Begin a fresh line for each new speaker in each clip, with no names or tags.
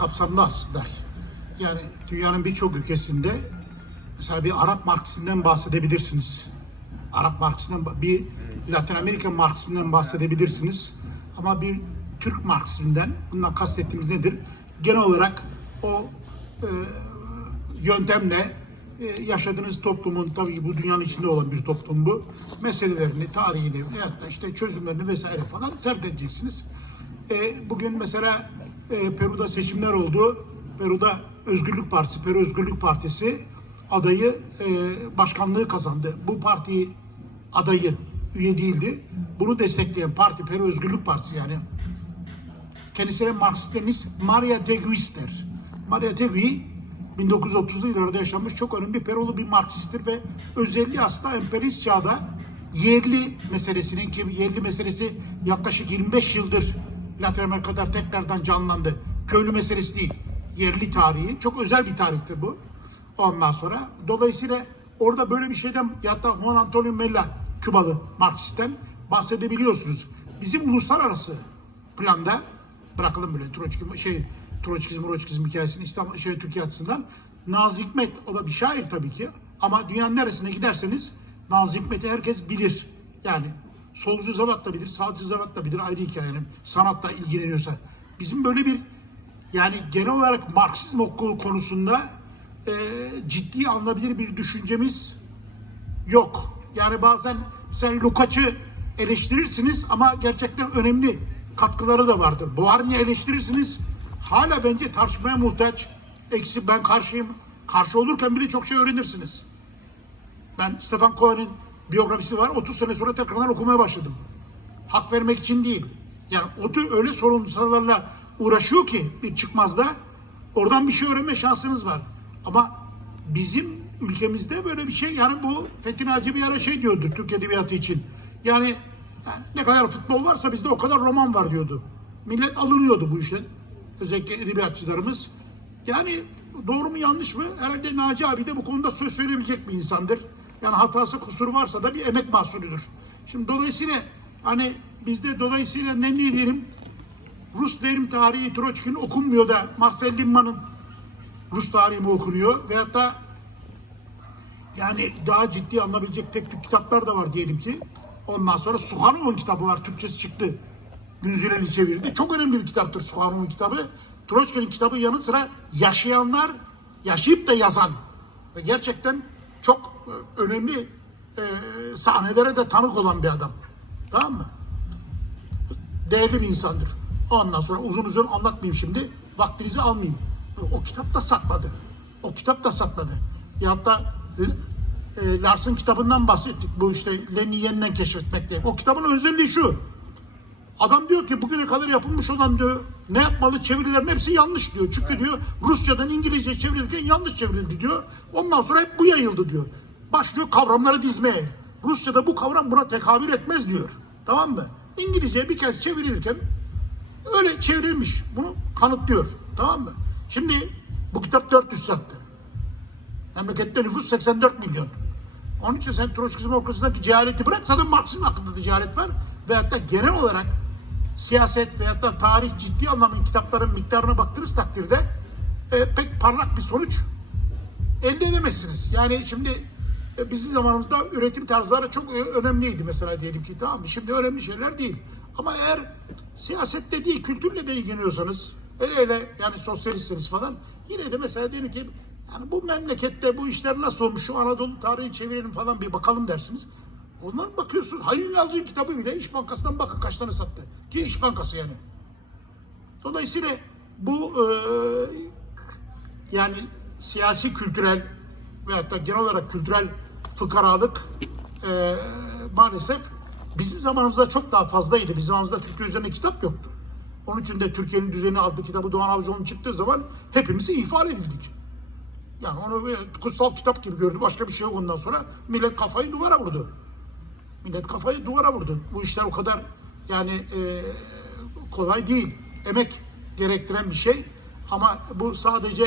kapsamlı aslında. Yani dünyanın birçok ülkesinde mesela bir Arap Marksinden bahsedebilirsiniz. Arap Marksinden, bir Latin Amerika Marksinden bahsedebilirsiniz. Ama bir Türk Marksinden, bundan kastettiğimiz nedir? Genel olarak o e, yöntemle e, yaşadığınız toplumun, tabii ki bu dünyanın içinde olan bir toplum bu, meselelerini, tarihini veyahut da işte çözümlerini vesaire falan serdedeceksiniz. E, bugün mesela e, Peru'da seçimler oldu. Peru'da Özgürlük Partisi, Peru Özgürlük Partisi adayı e, başkanlığı kazandı. Bu parti adayı üye değildi. Bunu destekleyen parti Peru Özgürlük Partisi yani kendisine Marksist-Leninist Maria Teguis'tir. Maria Tegui 1930'lu yıllarda yaşamış çok önemli Perolu bir Marksisttir ve özelliği aslında emperyalist çağda yerli meselesinin ki yerli meselesi yaklaşık 25 yıldır Latin Amerika'da tekrardan canlandı. Köylü meselesi değil. Yerli tarihi. Çok özel bir tarihtir bu. Ondan sonra dolayısıyla orada böyle bir şeyden ya da Juan Antonio Mella Kübalı Marksisten bahsedebiliyorsunuz. Bizim uluslararası planda bırakalım böyle Troçki şey Troçkizm, Troçkizm hikayesini İstanbul şey Türkiye açısından Nazım Hikmet o da bir şair tabii ki ama dünyanın neresine giderseniz Nazım Hikmet'i herkes bilir. Yani solcu zavat da bilir, sağcı zavat da bilir ayrı hikaye. Sanatla ilgileniyorsa. Bizim böyle bir yani genel olarak Marksizm okulu konusunda e, ciddi alınabilir bir düşüncemiz yok. Yani bazen sen Lukács'ı eleştirirsiniz ama gerçekten önemli katkıları da vardır. Boğarni'yi eleştirirsiniz. Hala bence tartışmaya muhtaç. Eksi ben karşıyım. Karşı olurken bile çok şey öğrenirsiniz. Ben Stefan Cohen'in biyografisi var. 30 sene sonra tekrardan okumaya başladım. Hak vermek için değil. Yani o tür öyle sorunsallarla uğraşıyor ki bir çıkmazda oradan bir şey öğrenme şansınız var. Ama bizim ülkemizde böyle bir şey yani bu Fethi Naci bir ara şey diyordu Türk Edebiyatı için. Yani, yani ne kadar futbol varsa bizde o kadar roman var diyordu. Millet alınıyordu bu işten. Özellikle edebiyatçılarımız. Yani doğru mu yanlış mı? Herhalde Naci abi de bu konuda söz söyleyebilecek bir insandır. Yani hatası kusuru varsa da bir emek mahsulüdür. Şimdi dolayısıyla hani bizde dolayısıyla ne diyelim Rus devrim tarihi Troçki'nin okunmuyor da Marcel Limba'nın Rus tarihi mi okunuyor veyahut da yani daha ciddi alınabilecek tek tük kitaplar da var diyelim ki. Ondan sonra Suhanov'un kitabı var. Türkçesi çıktı. Günzüleli çevirdi. Çok önemli bir kitaptır Suhanov'un kitabı. Troçki'nin kitabı yanı sıra yaşayanlar, yaşayıp da yazan ve gerçekten çok önemli e, sahnelere de tanık olan bir adam. Tamam mı? Değerli bir insandır. Ondan sonra uzun uzun anlatmayayım şimdi. Vaktinizi almayayım. O kitap da satmadı. O kitap da satmadı. Ya da e, Lars'ın kitabından bahsettik. Bu işte Lenin'i yeniden keşfetmek diye. O kitabın özelliği şu. Adam diyor ki bugüne kadar yapılmış olan diyor ne yapmalı çevirilerin hepsi yanlış diyor. Çünkü diyor Rusçadan İngilizce çevrilirken yanlış çevrildi diyor. Ondan sonra hep bu yayıldı diyor. Başlıyor kavramları dizmeye. Rusçada bu kavram buna tekabül etmez diyor. Tamam mı? İngilizceye bir kez çevrilirken öyle çevrilmiş. Bunu kanıtlıyor. Tamam mı? Şimdi bu kitap 400 sattı. Memlekette nüfus 84 milyon. Onun için sen Troçkizm okusundaki cehaleti bırak zaten Marksizm hakkında da cehalet var. Veyahut da genel olarak siyaset veyahut da tarih ciddi anlamda kitapların miktarına baktığınız takdirde e, pek parlak bir sonuç elde edemezsiniz. Yani şimdi e, bizim zamanımızda üretim tarzları çok e, önemliydi mesela diyelim ki tamam? Şimdi önemli şeyler değil. Ama eğer siyasette değil kültürle de ilgileniyorsanız hele hele yani sosyalistsiniz falan yine de mesela diyelim ki yani bu memlekette bu işler nasıl olmuş şu Anadolu tarihi çevirelim falan bir bakalım dersiniz. Ondan bakıyorsunuz. Halil Yalçın kitabı bile İş Bankası'ndan bakın kaç tane sattı. Ki İş Bankası yani. Dolayısıyla bu e, yani siyasi kültürel veyahut da genel olarak kültürel fıkaralık e, maalesef bizim zamanımızda çok daha fazlaydı. Bizim zamanımızda Türkiye üzerine kitap yoktu. Onun için de Türkiye'nin düzeni adlı kitabı Doğan Avcıoğlu'nun çıktığı zaman hepimiz ifade edildik. Yani onu bir kutsal kitap gibi gördü. Başka bir şey yok ondan sonra. Millet kafayı duvara vurdu. Millet kafayı duvara vurdu. Bu işler o kadar yani e, kolay değil. Emek gerektiren bir şey. Ama bu sadece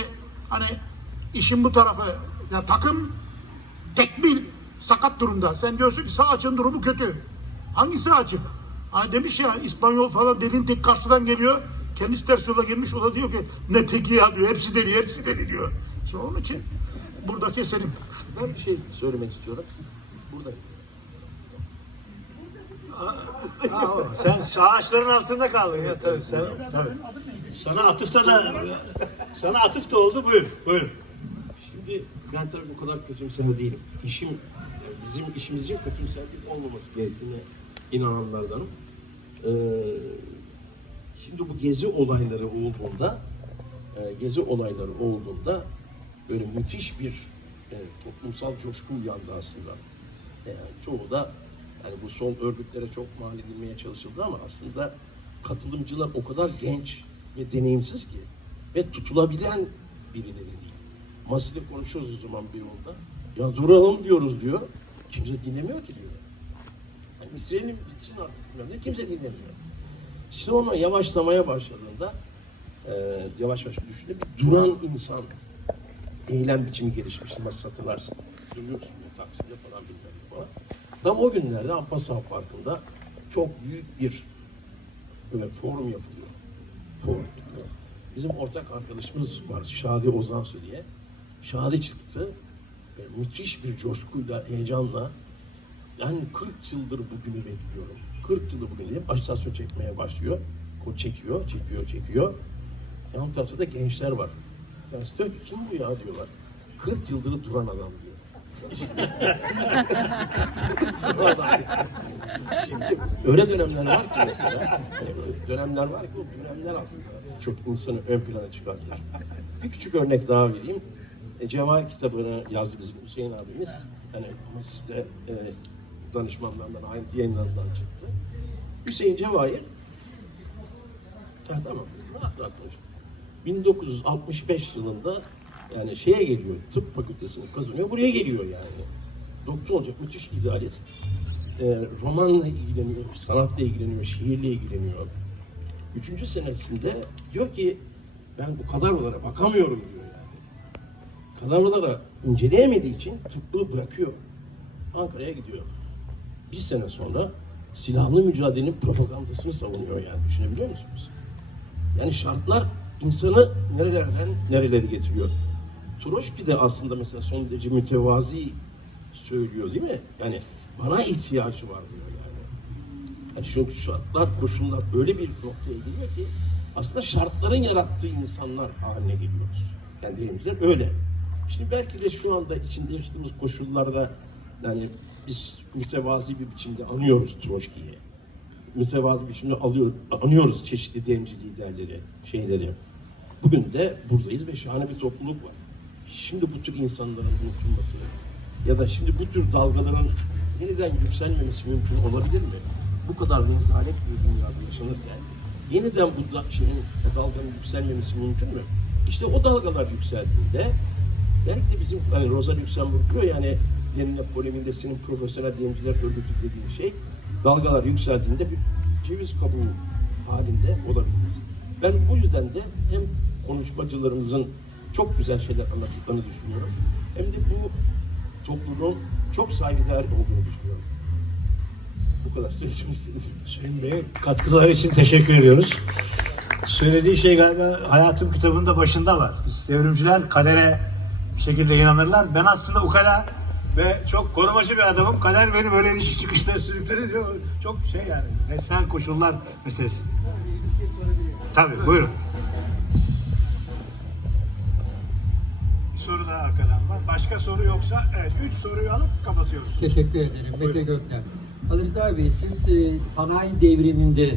hani işin bu tarafı. Ya takım tekbil sakat durumda. Sen diyorsun ki sağ açın durumu kötü. Hangisi açık? Hani demiş ya İspanyol falan dediğin tek karşıdan geliyor. Kendisi ters yola girmiş. O da diyor ki ne teki ya diyor. Hepsi deli, hepsi deli diyor. İşte onun için burada keselim.
Ben bir şey söylemek istiyorum. Burada.
O. Sen ağaçların altında kaldın ya tabii sen. Tabii. Sana atıfta da sana atıf da oldu buyur. Buyur.
Şimdi ben tabii bu kadar kötümser değilim. İşim, yani bizim işimizin kötümserlik olmaması gerektiğine inananlardanım. Ee, şimdi bu gezi olayları olduğunda, e, gezi olayları olduğunda böyle müthiş bir e, toplumsal coşku uyandı aslında. Yani çoğu da yani bu sol örgütlere çok mal edilmeye çalışıldı ama aslında katılımcılar o kadar genç ve deneyimsiz ki ve tutulabilen birileri değil. Masada konuşuyoruz o zaman bir yolda. Ya duralım diyoruz diyor. Kimse dinlemiyor ki diyor. Yani misyenin bitsin artık bilmem ne. Kimse dinlemiyor. İşte ona yavaşlamaya başladığında e, yavaş yavaş düşündü. Duran insan eylem biçimi gelişmişti. Nasıl hatırlarsın. Duruyorsun ya Taksim'de falan bilmem ne falan. Tam o günlerde Abbas Ağa Parkı'nda çok büyük bir böyle forum yapılıyor. Forum. Bizim ortak arkadaşımız var Şadi Ozansu diye. Şadi çıktı. Ve müthiş bir coşkuyla, heyecanla yani 40 yıldır bugünü bekliyorum. 40 yıldır bugünü hep ajitasyon çekmeye başlıyor. O çekiyor, çekiyor, çekiyor. Yan tarafta da gençler var. Ya diyor ki kim bu ya diyorlar. 40 yıldır duran adam diyor. Şimdi öyle dönemler var ki mesela, dönemler var ki o dönemler aslında çok insanı ön plana çıkartır. Bir küçük örnek daha vereyim. E, Cevahir kitabını yazdı bizim Hüseyin abimiz. Hani Masis'te e, danışmanlarından ayrıntı yayınlarından çıktı. Hüseyin Cevahir Ha, tamam. Rahat rahat konuş. 1965 yılında yani şeye geliyor, tıp fakültesini kazanıyor, buraya geliyor yani. Doktor olacak, müthiş idealist. Ee, romanla ilgileniyor, sanatla ilgileniyor, şiirle ilgileniyor. Üçüncü senesinde diyor ki, ben bu kadavralara bakamıyorum diyor yani. Kadavralara inceleyemediği için tıbbı bırakıyor. Ankara'ya gidiyor. Bir sene sonra silahlı mücadelenin propagandasını savunuyor yani düşünebiliyor musunuz? Yani şartlar insanı nerelerden nerelere getiriyor. Troşki de aslında mesela son derece mütevazi söylüyor değil mi? Yani bana ihtiyacı var diyor yani. yani çünkü şartlar, koşullar öyle bir noktaya geliyor ki aslında şartların yarattığı insanlar haline geliyoruz. Yani deyimciler öyle. Şimdi belki de şu anda içinde yaşadığımız koşullarda yani biz mütevazi bir biçimde anıyoruz Troşki'yi mütevazı biçimde alıyor, anıyoruz çeşitli devrimci liderleri, şeyleri. Bugün de buradayız ve şahane bir topluluk var. Şimdi bu tür insanların unutulması ya da şimdi bu tür dalgaların yeniden yükselmemesi mümkün olabilir mi? Bu kadar rezalet bir dünyada yaşanırken yeniden bu da, şeyin, dalganın yükselmemesi mümkün mü? İşte o dalgalar yükseldiğinde belki de bizim hani Rosa Luxemburg diyor yani Yenine poleminde senin profesyonel devrimciler örgütü dediğin şey dalgalar yükseldiğinde bir ceviz kabuğu halinde olabiliriz. Ben bu yüzden de hem konuşmacılarımızın çok güzel şeyler anlattıklarını düşünüyorum. Hem de bu toplumun çok saygıdeğer olduğunu düşünüyorum. Bu kadar söyleyeceğim istedim.
Hüseyin Bey'e katkıları için teşekkür ediyoruz. Söylediği şey galiba hayatım kitabında başında var. Biz devrimciler kadere bir şekilde inanırlar. Ben aslında ukala ve çok korumacı bir adamım. Kader beni böyle iniş çıkışta sürükledi diyor. Çok şey yani. Nesnel koşullar meselesi. Tabii buyurun. Bir soru daha arkadan var. Başka soru yoksa evet üç soruyu alıp kapatıyoruz.
Teşekkür ederim. Mete Gökmen. Ali Rıza Bey siz e, sanayi devriminde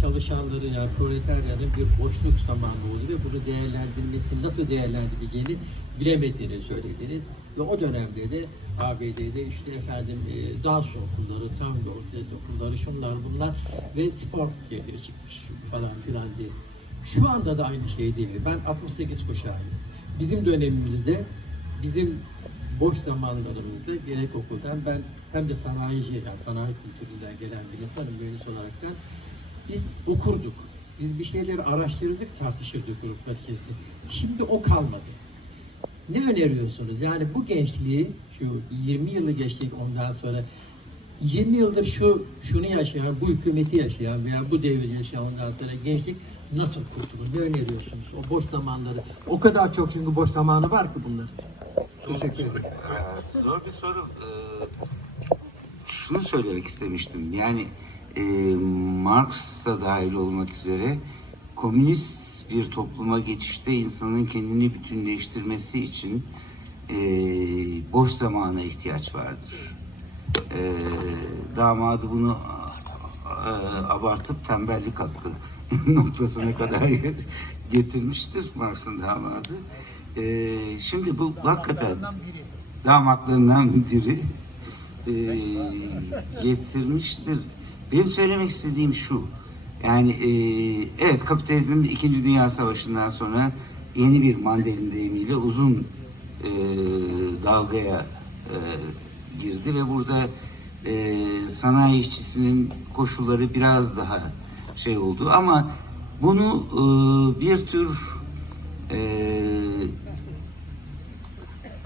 çalışanların yani proletaryanın bir boşluk zamanı oldu ve bunu değerlendirmesi nasıl değerlendireceğini bilemediğini söylediniz. Ve o dönemde de ABD'de işte efendim e, dans okulları, tango orkest okulları, şunlar bunlar ve spor yerleri çıkmış falan filan diye. Şu anda da aynı şey değil mi? Ben 68 kuşağıyım. Bizim dönemimizde bizim boş zamanlarımızda gerek okuldan ben hem de sanayici, yani sanayi kültüründen gelen bir insanım mühendis olaraktan biz okurduk. Biz bir şeyleri araştırırdık, tartışırdık gruplar içerisinde. Şimdi o kalmadı. Ne öneriyorsunuz? Yani bu gençliği, şu 20 yılı geçtik ondan sonra 20 yıldır şu şunu yaşayan, bu hükümeti yaşayan veya bu devri yaşayan ondan sonra gençlik nasıl kurtulur? Ne öneriyorsunuz? O boş zamanları. O kadar çok çünkü boş zamanı var ki bunların. Teşekkür ederim.
Ee, Zor bir soru. Ee, şunu söylemek istemiştim. Yani e, Marx da dahil olmak üzere komünist bir topluma geçişte insanın kendini bütünleştirmesi için e, boş zamana ihtiyaç vardır. E, damadı bunu e, abartıp tembellik hakkı noktasına kadar getirmiştir Marx'ın damadı. E, şimdi bu hakikaten damatlarından biri e, getirmiştir. Benim söylemek istediğim şu. Yani e, evet kapitalizm 2. Dünya Savaşı'ndan sonra yeni bir Mandel'in deyimiyle uzun e, dalgaya e, girdi ve burada e, sanayi işçisinin koşulları biraz daha şey oldu ama bunu e, bir tür e,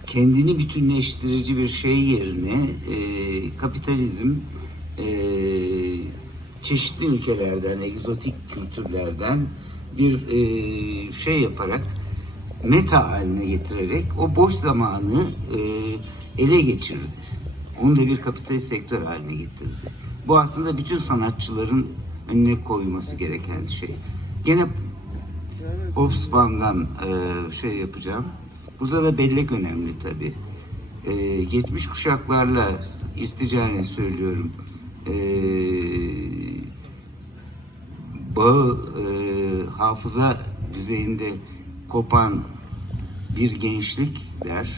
kendini bütünleştirici bir şey yerine e, kapitalizm e, çeşitli ülkelerden, egzotik kültürlerden bir e, şey yaparak meta haline getirerek o boş zamanı e, ele geçirdi. Onu da bir kapitalist sektör haline getirdi. Bu aslında bütün sanatçıların önüne koyması gereken şey. Gene Hobsbawm'dan e, şey yapacağım. Burada da bellek önemli tabii. E, geçmiş kuşaklarla irticalen söylüyorum. E, bağı e, hafıza düzeyinde kopan bir gençlik der.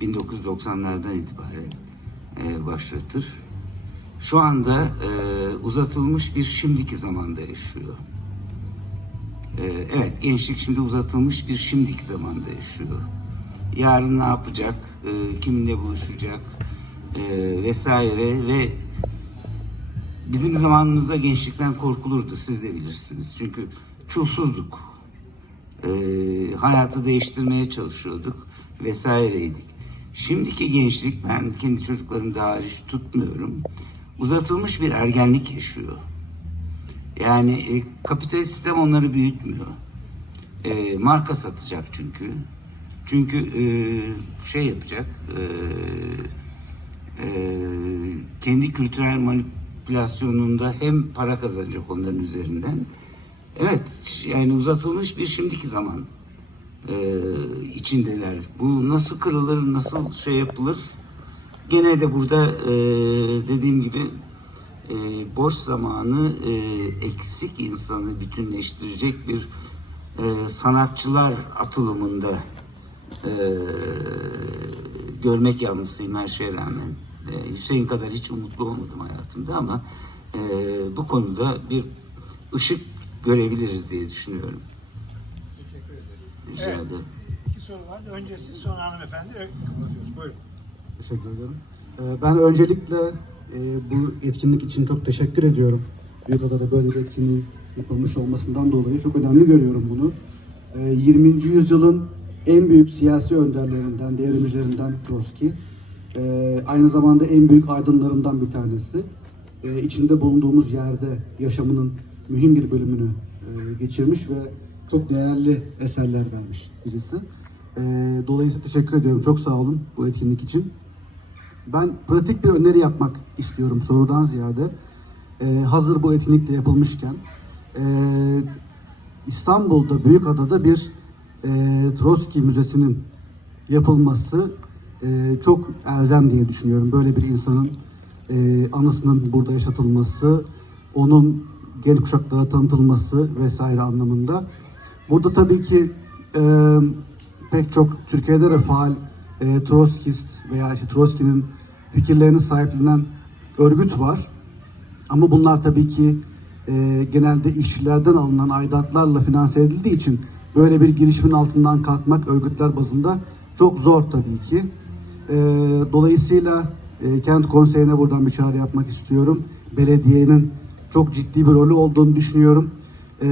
1990'lardan itibaren e, başlatır. Şu anda e, uzatılmış bir şimdiki zamanda yaşıyor. Ee, Evet, gençlik şimdi uzatılmış bir şimdiki zamanda yaşıyor. Yarın ne yapacak, e, kiminle buluşacak e, vesaire ve bizim zamanımızda gençlikten korkulurdu, siz de bilirsiniz. Çünkü çulsuzduk. E, hayatı değiştirmeye çalışıyorduk vesaireydik. Şimdiki gençlik, ben kendi çocuklarımı da hariç tutmuyorum, uzatılmış bir ergenlik yaşıyor. Yani e, kapitalist sistem onları büyütmüyor. E, marka satacak çünkü. Çünkü e, şey yapacak. E, e, kendi kültürel manipülasyonunda hem para kazanacak onların üzerinden. Evet, yani uzatılmış bir şimdiki zaman e, içindeler. Bu nasıl kırılır, nasıl şey yapılır? Gene de burada e, dediğim gibi e, boş zamanı e, eksik insanı bütünleştirecek bir e, sanatçılar atılımında e, görmek yanlısıyım her şeye rağmen. E, Hüseyin kadar hiç umutlu olmadım hayatımda ama e, bu konuda bir ışık görebiliriz diye düşünüyorum. Rica
Evet.
ederim.
İki soru var. Önce siz sonra hanımefendi kapatıyoruz. Buyurun.
Teşekkür ederim. Ee, Ben öncelikle e, bu etkinlik için çok teşekkür ediyorum. Büyükada'da böyle bir etkinliğin yapılmış olmasından dolayı çok önemli görüyorum bunu. Ee, 20. yüzyılın en büyük siyasi önderlerinden, devrimcilerinden Trotsky. Ee, Aynı zamanda en büyük aydınlarından bir tanesi. Ee, İçinde bulunduğumuz yerde yaşamının mühim bir bölümünü e, geçirmiş ve çok değerli eserler vermiş birisi. Ee, Dolayısıyla teşekkür ediyorum. Çok sağ olun bu etkinlik için. Ben pratik bir öneri yapmak istiyorum sorudan ziyade. Ee, hazır bu etkinlikte yapılmışken ee, İstanbul'da Büyükada'da bir e, Trotsky Müzesi'nin yapılması e, çok elzem diye düşünüyorum. Böyle bir insanın e, anısının burada yaşatılması, onun genç kuşaklara tanıtılması vesaire anlamında. Burada tabii ki e, pek çok Türkiye'de de faal e, Trotskist veya işte Trotsky'nin fikirlerini sahiplenen örgüt var. Ama bunlar tabii ki e, genelde işçilerden alınan aidatlarla finanse edildiği için böyle bir girişimin altından kalkmak örgütler bazında çok zor tabii ki. E, dolayısıyla e, kent konseyine buradan bir çağrı yapmak istiyorum. Belediyenin çok ciddi bir rolü olduğunu düşünüyorum. E,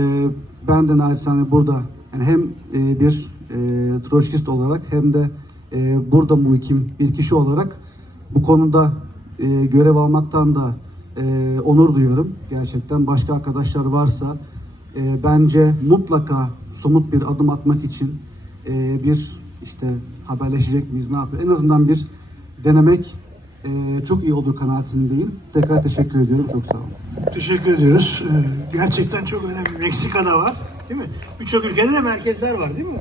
ben de naçizane burada yani hem e, bir e, troşkist olarak hem de e, burada muhkim bir kişi olarak bu konuda e, görev almaktan da e, onur duyuyorum. Gerçekten başka arkadaşlar varsa e, bence mutlaka somut bir adım atmak için e, bir işte haberleşecek miyiz ne yapıyor en azından bir denemek e, çok iyi olur kanaatindeyim. Tekrar teşekkür ediyorum. Çok sağ olun.
Teşekkür ediyoruz. Ee, Gerçekten çok önemli. Meksika'da var değil mi? Birçok ülkede de merkezler var değil mi?